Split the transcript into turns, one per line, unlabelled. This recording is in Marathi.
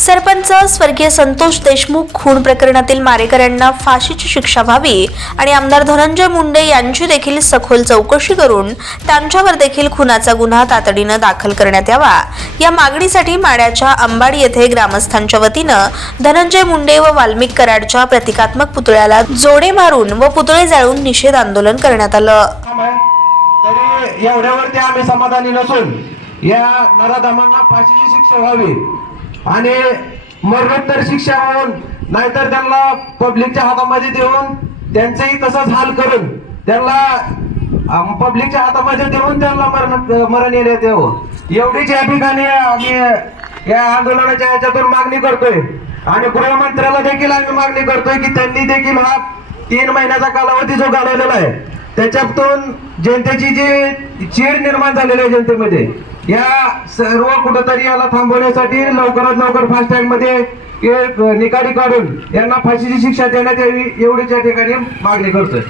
सरपंच स्वर्गीय संतोष देशमुख खून प्रकरणातील मारेकऱ्यांना फाशीची शिक्षा व्हावी आणि आमदार धनंजय मुंडे यांची देखील सखोल चौकशी करून त्यांच्यावर देखील खुनाचा गुन्हा तातडीनं दाखल करण्यात यावा. या मागणीसाठी माड्याच्या अंबाडी येथे ग्रामस्थांच्या वतीनं धनंजय मुंडे व वाल्मिक कराडच्या प्रतिकात्मक पुतळ्याला जोडे मारून व पुतळे जाळून निषेध आंदोलन करण्यात आलं.
एवढ्यावरती आम्ही समाधानी नसून या नराधमांना फाशीची शिक्षा व्हावी. आणि मरणोत्तर शिक्षा होऊन नाहीतर त्यांना पब्लिकच्या हातामध्ये देऊन त्यांचंही तसंच हाल करून त्यांना पब्लिकच्या हातामध्ये देऊन त्यांना मरण मरण येण्यात यावं एवढीच या ठिकाणी आम्ही या आंदोलनाच्या याच्यातून मागणी करतोय. आणि गृहमंत्र्याला देखील आम्ही मागणी करतोय की त्यांनी देखील हा तीन महिन्याचा कालावधी जो घालवलेला आहे त्याच्यातून जनतेची जी चीड निर्माण झालेली आहे जनतेमध्ये या सर्व कुठंतरी याला थांबवण्यासाठी लवकरात लवकर फास्टॅगमध्ये निकाली काढून यांना फाशीची शिक्षा देण्यात यावी एवढीच या ठिकाणी मागणी करतोय.